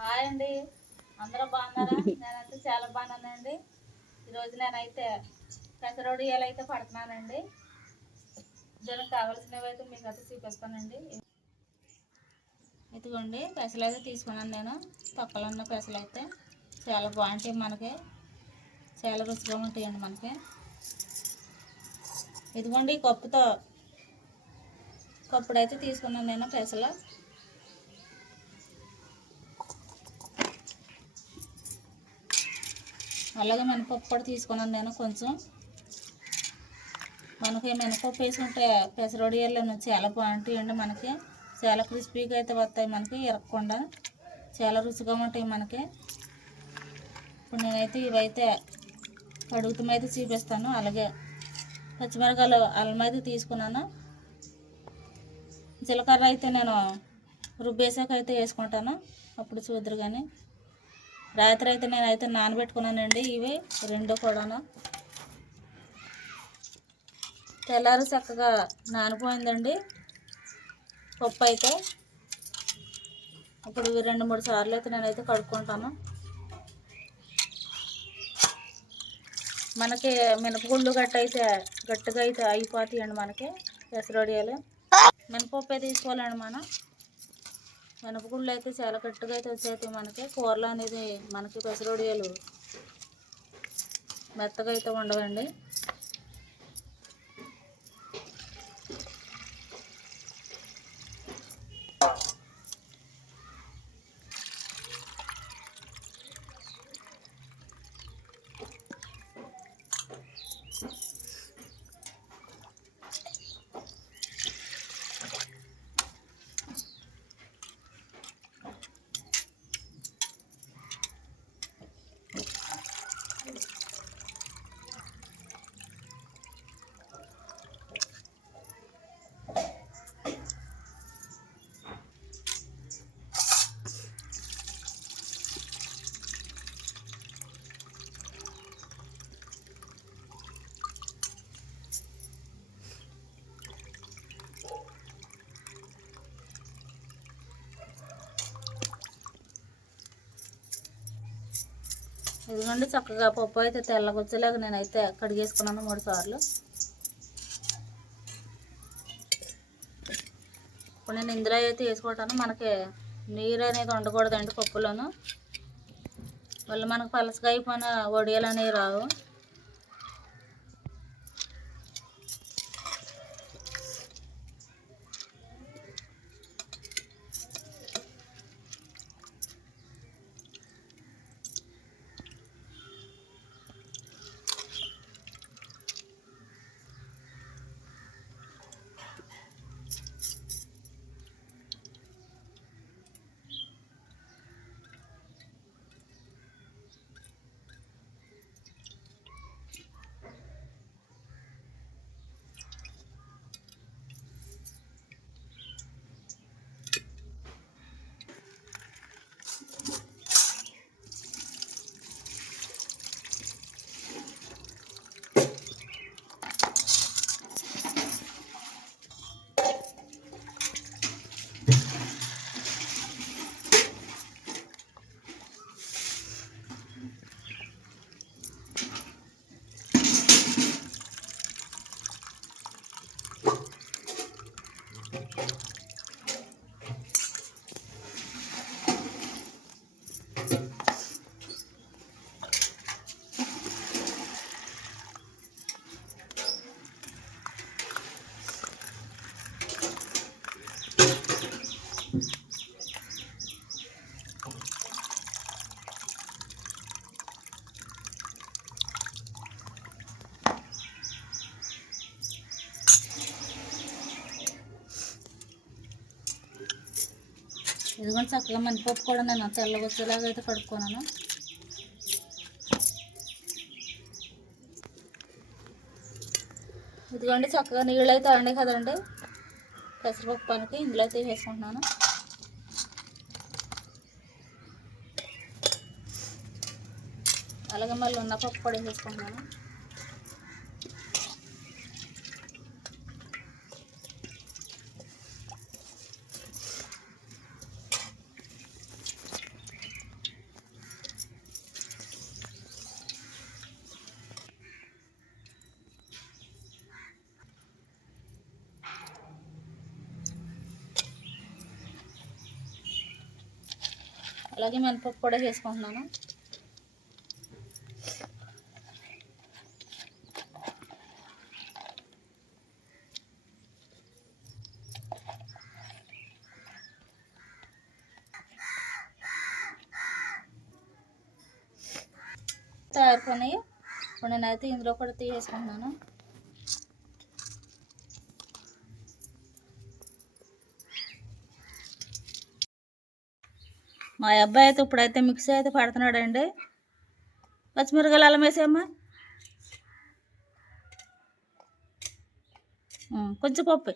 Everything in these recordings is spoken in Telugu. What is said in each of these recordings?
హాయ్ అండి. అందరూ బాగున్నారా? నేనైతే చాలా బాగున్నానండి. ఈరోజు నేనైతే పెసరోడి అయితే పడుతున్నానండి దానికి కావాల్సినవి అయితే మీకు అయితే చూపిస్తానండి. ఇదిగోండి పెసలు అయితే తీసుకున్నాను నేను. తొక్కలు ఉన్న పెసలు అయితే చాలా బాగుంటాయి మనకి. చాలా రుచిగా ఉంటాయండి మనకి. ఇదిగోండి కప్పుతో కప్పుడైతే తీసుకున్నాను నేను పెసలు. అలాగే మినపప్పు కూడా తీసుకున్నాను నేను కొంచెం. మనకి మినపప్పు వేసుకుంటే పెసరొడియాలు చాలా బాగుంటాయండి మనకి. చాలా క్రిస్పీగా అయితే వస్తాయి మనకి ఇరగకుండా చాలా రుచిగా ఉంటాయి మనకి. ఇప్పుడు నేనైతే ఇవైతే కడుగుతమైతే చూపిస్తాను. అలాగే పచ్చిమిరకాయలు అల్లం అయితే తీసుకున్నాను. జీలకర్ర అయితే నేను రుబ్బేసాక అయితే వేసుకుంటాను. అప్పుడు చూద్దరు కానీ. రాత్రి అయితే నేనైతే నానబెట్టుకున్నానండి ఇవి రెండు కూడాను. తెల్లారి చక్కగా నానిపోయిందండి. పప్పు అయితే ఇప్పుడు ఇవి రెండు మూడు సార్లు అయితే నేనైతే కడుక్కుంటాను. మనకి మినపగుళ్ళు గట్ట అయితే గట్టిగా అయితే అయిపోతాయండి మనకి పెసరొడియాలు మినపప్పు అయితే తీసుకోవాలండి మనం. మినపగుళ్ళు అయితే చాలా గట్టిగా అయితే వచ్చేస్తాయి మనకి. కూరలు అనేది మనకి పెసరొడియాలు. మెత్తగా అయితే ఉండవండి. ఇదిగోండి చక్కగా పప్పు అయితే తెల్లగొచ్చలేక నేనైతే కడిగేసుకున్నాను మూడు సార్లు. ఇప్పుడు నేను ఇందులో అయితే వేసుకుంటాను. మనకి నీరు అనేది ఉండకూడదండి పప్పులోను. మళ్ళీ మనకు పలసగా అయిపోయిన వడియాలు అనేవి రావు. ఇదిగోండి చక్కగా మినపప్పు కూడా నేను తెల్లగొచ్చేలాగా అయితే కడుక్కున్నాను ఇదిగోండి చక్కగా నీళ్ళు అయితే అండి కదండి. పెసరపప్పు పనికి ఇందులో అయితే వేసుకుంటున్నాను. అలాగే మళ్ళీ ఉన్న పప్పు కూడా వేసుకుంటున్నాను. అలాగే మినపప్పు కూడా చేసుకుంటున్నాను. తయారుకున్నాయి. ఇప్పుడు నేనైతే ఇందులో కూడా తీసేసుకుంటున్నాను. మా అబ్బాయి అయితే ఇప్పుడైతే మిక్సీ అయితే పడుతున్నాడండి. పచ్చిమిరకాయలు అల్లం వేసేయమ్మా. కొంచెం పప్పు.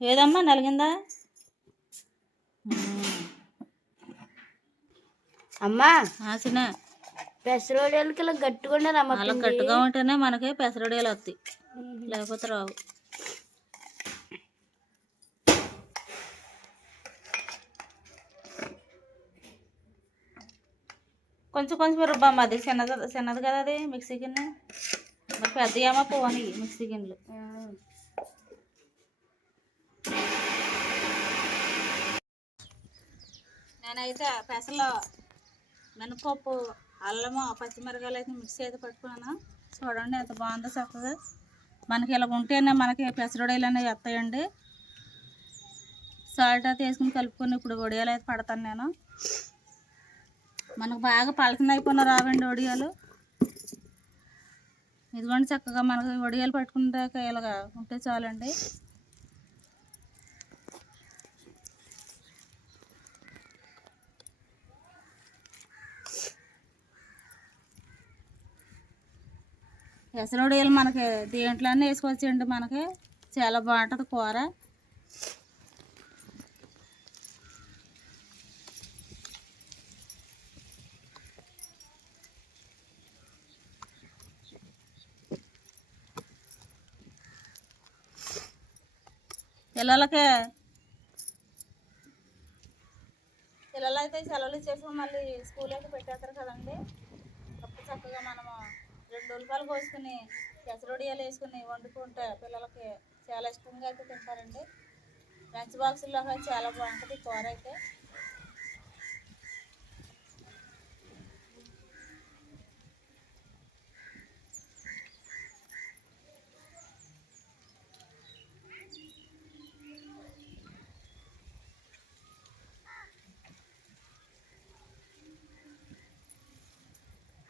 ఏదమ్మా నలిగిందా? అమ్మా. ఆసిన పెసరోడికి ఇలా గట్టిగా అలా గట్టిగా ఉంటేనే మనకి పెసరడీలు వస్తాయి. లేకపోతే రావు. కొంచెం కొంచెం రుబ్బమ్మ అది. చిన్నది చిన్నది కదా అది మిక్సీ గిన్నె. మరి పెద్ద ఏమో పోనీ మిక్సీ గిన్నెలు. నేనైతే పెసలు మినపప్పు అల్లము పచ్చిమిరకాయలు అయితే మిక్సీ అయితే పట్టుకున్నాను. చూడండి ఎంత బాగుందో చక్కగా. మనకి ఇలా ఉంటేనే మనకి పెసరొడియాలు అనేవి వస్తాయండి సాల్ట్ అయితే వేసుకుని కలుపుకొని ఇప్పుడు వడియాలు అయితే పడతాను నేను. మనకు బాగా పలకన అయిపోయిన రావండి వడియాలు. ఇదిగోండి చక్కగా మనకి వడియాలు పట్టుకుంటే ఇలాగా ఉంటే చాలండి. పెసరొడియాలు మనకి దీంట్లోనే వేసుకోవచ్చండి మనకి. చాలా బాగుంటుంది కూర. పిల్లలకి పిల్లలు అయితే సెలవులు ఇచ్చేసి మళ్ళీ స్కూల్ అయితే పెట్టేస్తారు కదండి. అప్పుడు చక్కగా మనము రెండు ఉల్లిపాయలు కోసుకుని పెసరొడియాలు వేసుకుని వండుకుంటే పిల్లలకి చాలా ఇష్టంగా అయితే తింటారండి. లంచ్ బాక్సుల్లో చాలా బాగుంటుంది కూర అయితే.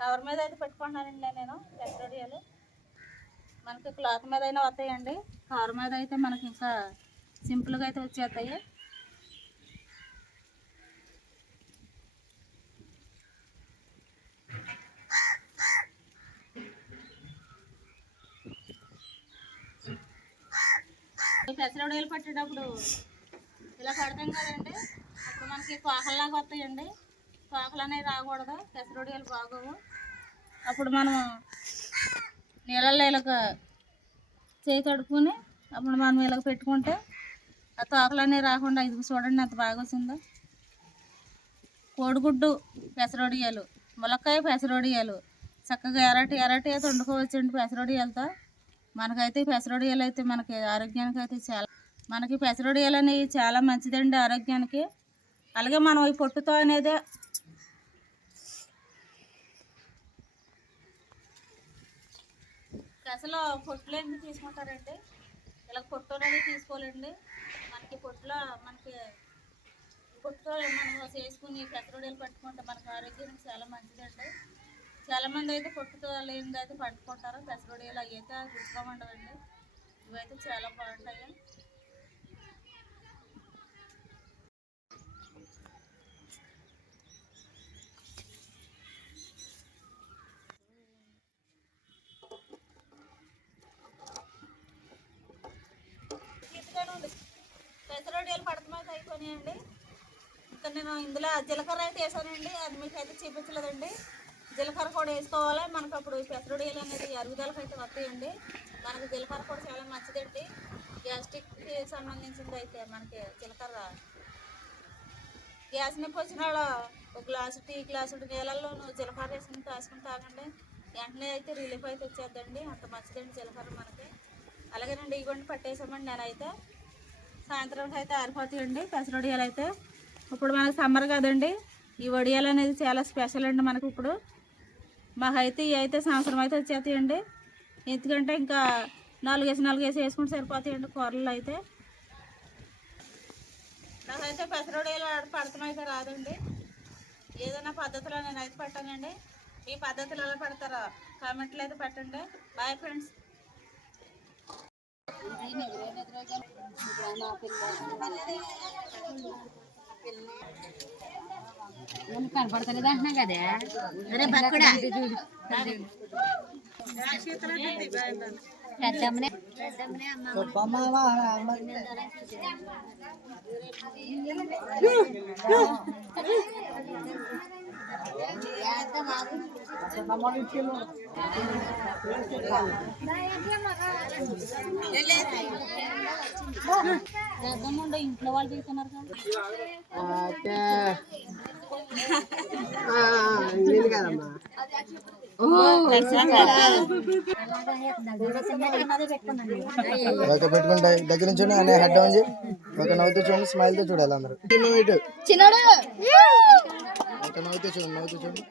కవర్ మీద అయితే పెట్టుకుంటున్నానండి నేను పెసరొడియాలు మనకి క్లాత్ మీద అయినా వస్తాయండి. కవర్ మీద అయితే మనకి ఇంకా సింపుల్గా అయితే వచ్చేస్తాయి. ఈ పెసరొడియాలు పట్టేటప్పుడు ఇలా పడతాం కదండి. అప్పుడు మనకి కోకల్లాగా వస్తాయండి. కోకలు అనేవి రాకూడదు. పెసరొడియాలు బాగోవు. అప్పుడు మనం నీళ్ళల్లో ఇలాగ చేయి తడుపుకొని అప్పుడు మనం ఇలాగ పెట్టుకుంటే ఆ తోకలు రాకుండా ఇది చూడండి అంత బాగా వచ్చిందో. కోడిగుడ్డు పెసరొడియాలు ములక్కాయ పెసరొడియాలు చక్కగా ఎరటి ఎరటి అయితే వండుకోవచ్చండి పెసరొడియాలతో. మనకైతే పెసరొడియాలు అయితే మనకి ఆరోగ్యానికి అయితే చాలా మనకి పెసరొడియాలు అనేవి చాలా మంచిదండి ఆరోగ్యానికి. అలాగే మనం ఈ పొట్టుతో అనేది అసలు పొట్టులు ఎందుకు తీసుకుంటారండి? ఇలా పొట్టు అనేది తీసుకోవాలండి. మనకి పొట్టులో మనకి పొట్టుతో మనం చేసుకుని పెసరొడియాలు పట్టుకుంటే మనకి ఆరోగ్యానికి చాలా మంచిదండి. చాలా మంది అయితే పొట్టుతో లేనిది అయితే పట్టుకుంటారు. పెసరొడియాలు అవి అయితే రుచిగా ఉండవండి. ఇవైతే చాలా బాగుంటాయి ఇదిగోనండి ఉంది పెసరొడియాలు పడతమైతే అయిపోయినాయండి. ఇంకా నేను ఇందులో జీలకర్ర అయితే వేసానండి. అది మీకు అయితే చూపించలేదండి. జీలకర్ర కూడా వేసుకోవాలి. మనకు అప్పుడు ఈ అనేది అరుగుదలకు అయితే వస్తాయండి. మనకు జీలకర్ర కూడా చాలా మంచిదండి. గ్యాస్ట్రిక్కి సంబంధించింది అయితే మనకి జీలకర్ర. గ్యాస్ నొప్పి వచ్చిన వాళ్ళు ఒక గ్లాసు టీ గ్లాసు నీళ్ళల్లోనూ జీలకర్ర వేసుకుని కాసుకుని తాగండి. వెంటనే అయితే రిలీఫ్ అయితే వచ్చేద్దండి. అంత మంచిదండి జీలకర్ర మనకి. అలాగేనండి ఇవ్వండి పట్టేసామండి నేనైతే. సాయంత్రం అయితే ఆరిపోతాయండి. పెసరొడియాలు అయితే ఇప్పుడు మనకు సమ్మర్ కదండి. ఈ వడియాలు అనేది చాలా స్పెషల్ అండి మనకు ఇప్పుడు. మాకైతే ఇవి అయితే సంవత్సరం అయితే వచ్చేస్తాయండి. ఎందుకంటే ఇంకా నాలుగేసి నాలుగేసి వేసుకుంటే సరిపోతాయండి కూరలు అయితే. నాకైతే పెసరొడియాలు పడతాం అయితే రాదండి. ఏదైనా పద్ధతిలో నేనైతే పెట్టానండి. ఈ పద్ధతిలో ఎలా పెడతారో కామెంట్లు అయితే పెట్టండి. బాయ్ ఫ్రెండ్స్ కనపడతలేదు అంటున్నా కదా? అరే బక్కడా. పెద్దమ్మనే. పెద్దమ్మనే అమ్మ. పెద్దమ్మ ఇంట్లో వాళ్ళు చేస్తున్నారు కదా ఓకే పెట్టుకుంటా దగ్గర నుంచి అనే హెడ్ చేయి. ఒక నవ్వుతూ చూడండి స్మైల్తో చూడాలి అందరూ. నువ్వు ఇటు చిన్నడు. ఒక నవ్వుతూ చూడండి నవ్వుతూ చూడండి.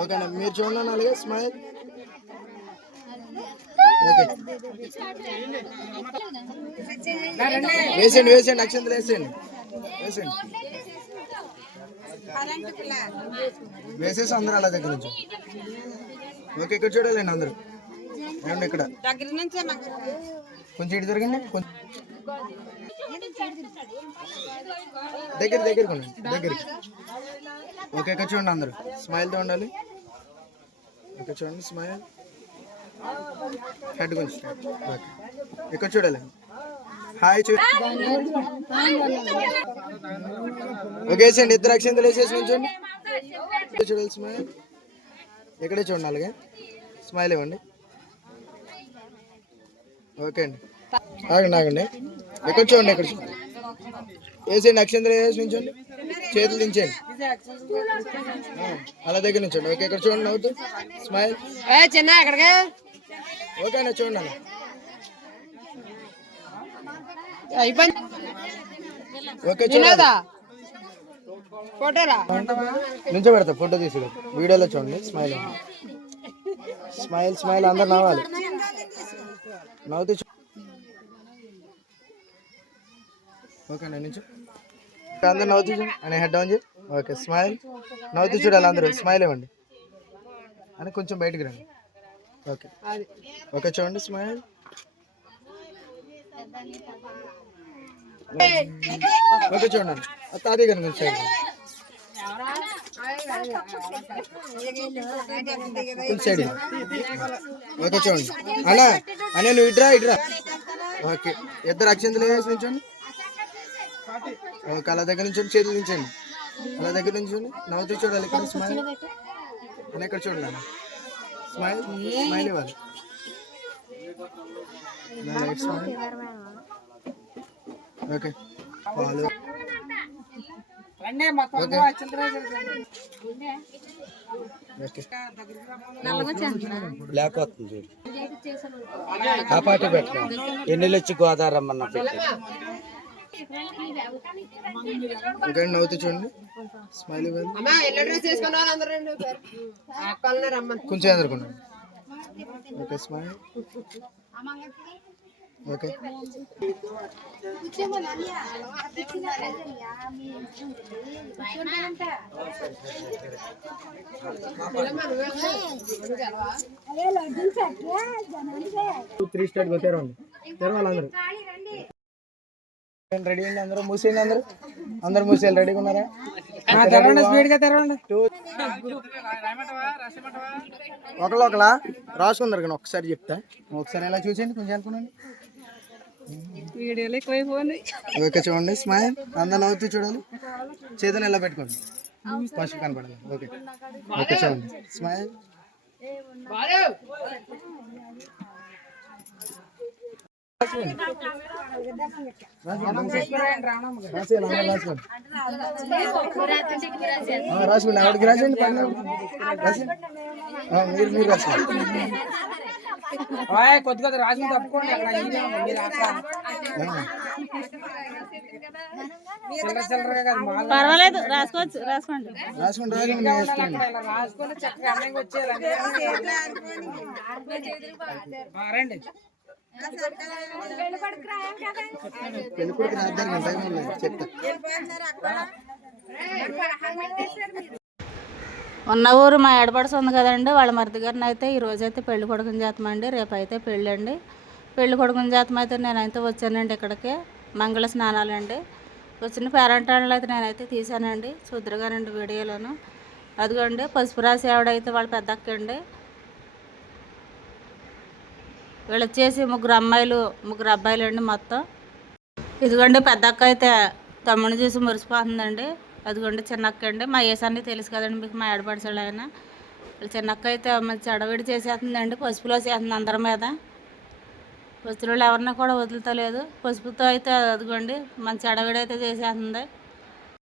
ఓకేనా మీరు చూడండి అలాగే స్మైల్ వేసేయండి వేసేయండి అక్షంతలు వేసేయండి. వేసేయండి. వేసేసి అందరూ అలా దగ్గర నుంచి ఓకే ఇక్కడ చూడాలండి అందరూ. ఇక్కడ? దగ్గర నుంచి కొంచెం ఇటు తిరగండి కొంచెం దగ్గర దగ్గర దగ్గర. ఓకే ఇక్కడ చూడండి అందరూ. స్మైల్తో ఉండాలి. ఇక్కడ చూడండి స్మైల్ హెడ్ కొంచెం ఓకే ఇక్కడ చూడాలి. హాయ్ చూ ఓకే వేసేయండి ఇద్దరు అక్షంతలు వేసేసి ఉంచండి ఇక్కడ చూడాలి స్మైల్ ఇక్కడే చూడండి అలాగే. స్మైల్ ఇవ్వండి. ఓకే అండి. ఆగండి ఆగండి. ఎక్కడ చూడండి ఎక్కడ చూడండి వేసేయండి అక్షంతలు వేసి నుంచండి చేతులు దించండి. అలా దగ్గర నుంచండి. ఓకే ఇక్కడ చూడండి నవ్వుతూ. స్మైల్. చిన్న ఎక్కడికి? ఓకే అన్న చూడండి అయిపోయింది. ఓకే చూడండి. ఫోటోరా నుంచో పెడతా ఫోటో తీసి వీడియోలో చూడండి. స్మైల్. స్మైల్ స్మైల్ అందరు నవ్వాలి. నవ్వుతూ ఓకే అండి నుంచో అందరు నవ్వుతూ చూడండి అని హెడ్ డౌన్ చేయి. ఓకే స్మైల్ నవ్వుతూ చూడాలి అందరూ. స్మైల్ ఇవ్వండి. అని కొంచెం బయటికి రండి. ఓకే. ఓకే చూడండి స్మైల్ ఓకే చూడండి తాతయ్య గారి కొంచెం సైడ్ కొంచెం ఓకే చూడండి. అన్నా అన్న నువ్వు ఇడ్రా ఇడ్రా ఓకే ఇద్దరు అక్షంతలు వేసి నుంచండి ఓకే అలా దగ్గర నుంచి చేతులు దించండి అలా దగ్గర నుంచి నవ్వుతూ చూడాలి ఇక్కడ స్మైల్ అన్న ఇక్కడ చూడండి అన్న స్మైల్ స్మైల్ ఇవ్వాలి. ఓకే. ఓకే. బ్లాక్ వస్తుంది ఆ పార్టీ పెట్టరా ఎన్నెళ్ళు వచ్చి గోదావరి అన్న పెట్టి. ఇంకా నవ్వుతూ చూడండి. స్మైల్ కొంచెం ఎదుర్కొండి okay smile. Okay. Three state తెరవండి తెరవాలి అందరూ. రెడీ అండి అందరూ? మూసేయండి అందరూ? అందరూ మూసేయాలి రెడీగా ఉన్నారా? తెరవండి స్పీడ్గా తెరవండి. ఒకళ్ళు ఒకలా రాసుకుందరు కానీ ఒకసారి చెప్తా. ఒకసారి ఎలా చూసేయండి? కొంచెం అనుకున్నాను వీడియోలు ఎక్కువైపోయింది. ఓకే చూడండి. స్మైల్ అందరు నవ్వుతూ చూడాలి. చేతులు ఎలా పెట్టుకోండి? ఫస్ట్ కనపడాలి. ఓకే. ఓకే చూడండి. స్మైల్ రాసుకోండి ఆవిడకి పైన ఆ, మీరు మీరు రాసుకోండి కొద్ది కొద్ది రాజు తప్పుకోండి పర్వాలేదు రాసుకోవచ్చు రాసుకోండి. రాసుకోండి. రాసుకోండి. చక్కగా అన్నయ్యకి రాద్దారు చెప్తా ఉన్న ఊరు మా ఏడపడస ఉంది కదండి. వాళ్ళ మరిది గారిని అయితే ఈ అయితే పెళ్ళి కొడుకుని చేతమండి రేపు అయితే పెళ్ళి అండి పెళ్ళి కొడుకుని చేతం అయితే నేనైతే వచ్చానండి ఇక్కడికి. మంగళ స్నానాలండి. వచ్చిన పేరంటాళ్ళు అయితే నేనైతే తీసానండి చూద్దరుగానండి వీడియోలోను. అదిగోండి పసుపు రాసి ఆవిడైతే వాళ్ళ పెద్దక్కండి. వీళ్ళు వచ్చేసి ముగ్గురు అమ్మాయిలు ముగ్గురు అబ్బాయిలు అండి మొత్తం. ఇదిగోండి పెద్ద అక్క అయితే తమ్ముడిని చూసి మురిసిపోతుందండి. అదిగోండి చిన్న అక్క అండి. మా ఏసాన్ని తెలుసు కదండి మీకు మా ఏడపడిసాడు ఆయన. వీళ్ళు చిన్న అక్క అయితే మంచి అడవిడి చేసేస్తుందండి పసుపులో చేస్తుంది అందరి మీద. పసుపులో ఎవరిని కూడా వదులుతలేదు. పసుపుతో అయితే అదిగోండి మంచి అడవిడి అయితే చేసేస్తుంది.